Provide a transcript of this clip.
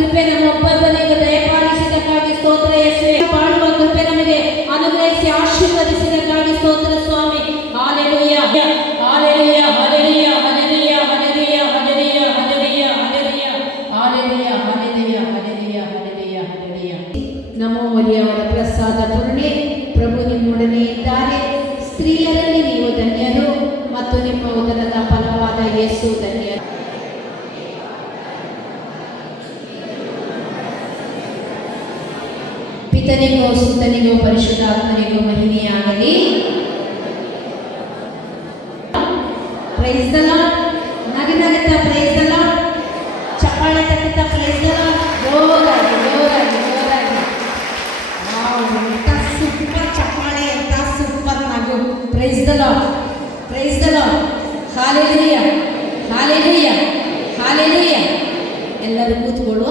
ಕೃಪೆ ನಮ್ಮೊಬ್ಬೊಬ್ಬನಿಗೆ ದಯಪಾಲಿಸಿದಕ್ಕಾಗಿ ಸ್ತೋತ್ರ ಯೇಸುವೆ. ಬಾಳುವ ಕೃಪೆ ನಮಗೆ ಅನುಗ್ರಹಿಸಿ ಆಶೀರ್ವದಿಸಿದಕ್ಕಾಗಿ ಸ್ತೋತ್ರ ಸ್ವಾಮಿ. Hallelujah hallelujah hallelujah hallelujah hallelujah hallelujah hallelujah hallelujah hallelujah hallelujah hallelujah hallelujah. ನಮೋ ಮರಿಯವರ ಪ್ರಸಾದ ಪೂರ್ಣೆ, ಪ್ರಭು ನಿಮ್ಮೊಡನೆ ಇದ್ದಾರೆ. ಸ್ತ್ರೀಯರಲ್ಲಿ ನೀವು ಧನ್ಯರು ಮತ್ತು ನಿಮ್ಮ ಉದರದ ಫಲವಾದ ಯೇಸು ಧನ್ಯರು. ಪಿತನಿಗೂ ಸುತನಿಗೂ ಪರಿಶುದ್ಧಾತ್ಮನಿಗೂ ಮಹಿಮೆಯಾಗಲಿ. Praise the Lord. ನಗಿನಗುತ್ತಾ ಪ್ರೈಸ್ ದ ಲಾರ್ಡ್. ಚಪ್ಪಾಳೆ ತಟ್ಟುತ್ತಾ ಪ್ರೈಸ್ ದ ಲಾರ್ಡ್. ಜೋರಾಗಿ ಜೋರಾಗಿ ಜೋರಾಗಿ. ಎಂತ ಸೂಪರ್ ಚಪ್ಪಾಳೆ, ಎಂತ ಸೂಪರ್ ನಗು. Price the lord, price the lord. Hallelujah hallelujah hallelujah. ಎಲ್ಲರೂ ಕೂತ್ಕೊಳ್ಳು.